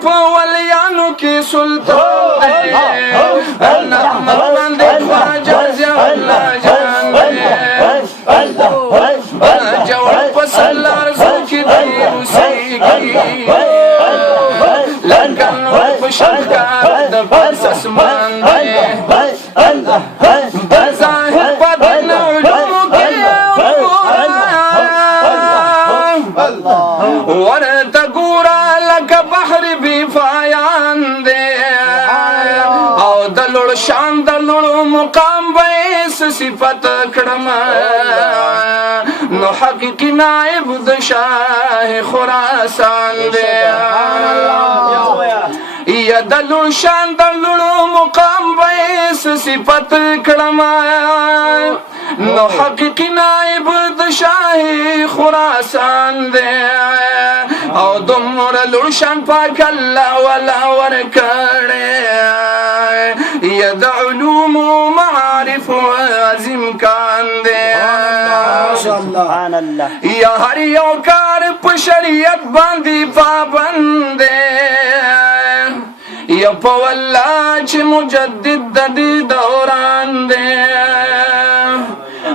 ولیانو کی سلطان دے نعمت بندے خواجہ ضیاء اللہ جان دے جوڑ پسلار زو کی دی اسی کی لکن پشکار دبس اسمان دے بظاہر بدن علوم کی ورد گورا لک بحر بی فایان دے او دلوڑ شان دلوڑ مقام بیس صفت کرم نو حقیقی نائب د شاہ خراسان دے یا دلوڑ شان دلوڑ مقام بیس صفت کرم نو حقیقی نائب د شاہ خراسان دے او دمر لوشان پاک اللہ والا ورکڑے ید علوم و معارف و عظیم کان دے یا ہر یو کار پا شریعت باندی پابندے یا پا واللہ چی مجدد دی دوران دے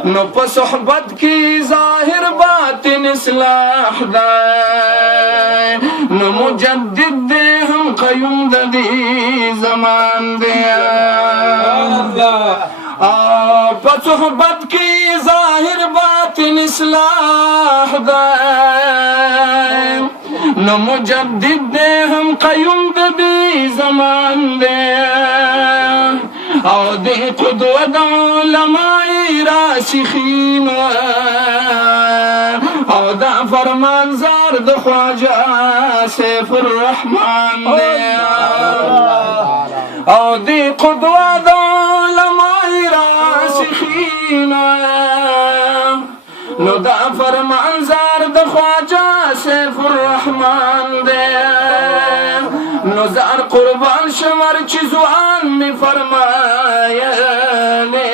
نو پا صحبت کی ظاہر باطن اصلاح دائے نو مجدد دے ہم قیوم دی زمان دے پا صحبت کی ظاہر باطن اصلاح دائے نو مجدد دے ہم قیوم دی زمان دے او دے قدوہ دا علماء راسخین او دا فرمان زار دا خواجہ سیف الرحمن دے او دے قدوہ دا علماء راسخین نو دا فرمان زار دا خواجہ سیف الرحمن دے نو زار قربان شمر چیزوان میں فرمایا لے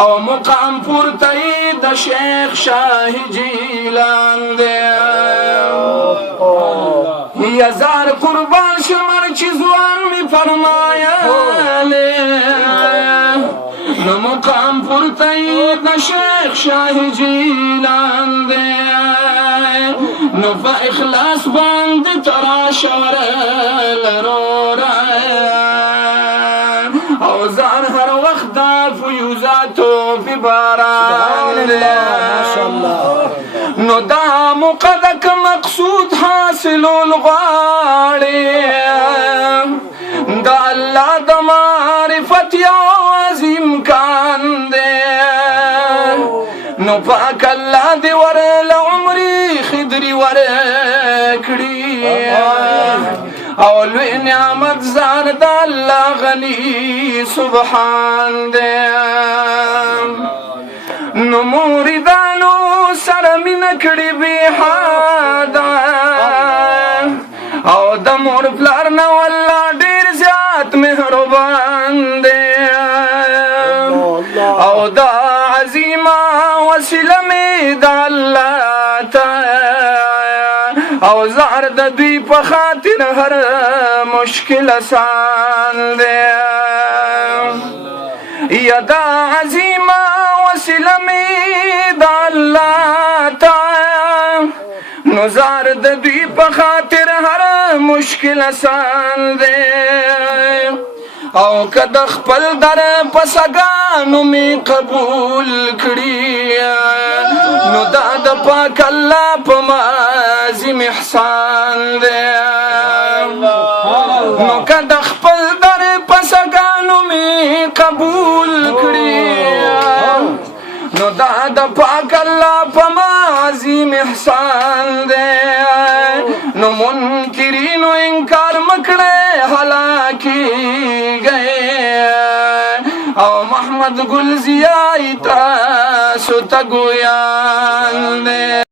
او مقام پورتائی دا شیخ شاہ جیلان دے یا زار قربان شمر چیزوان میں فرمایا لے نو مقام پورتائی دا شیخ شاہ جیلان دے نو فا اخلاص باند تراشور لرو رائے او زار ہر وقت دا فیوزاتو فی باران دے نو دا مقدک مقصود حاصلو لغاڑے دا اللہ دا معرفت یا عظیم کان دے نو پاک اللہ دی ور لعمری خدری ور کڑی او لوی نعمت زار دا اللہ غنی سبحان دے نو موردانو سرمین کڑی بی حادا او دا مور پلارنا واللہ دیر زیاد مہربان دے او دا عظیمہ وسیلہ میں دا اللہ تا او زار دا دوی پا خاطر ہر مشکل آسان دے یا دا عظیمہ وسیلہ میں دا اللہ تا نو زار دا دوی پا خاطر ہر مشکل آسان دے او کد خپل در پسگانو می قبول کړي نو دا د پاک الله په معظم احسان دی نو کد خپل در پسگانو می قبول کړي نو دا د پاک الله په معظم احسان دی نو منکرینو انکار مکړه هلاکی گئے او محمد گل زیائی تاسو تا گویان دے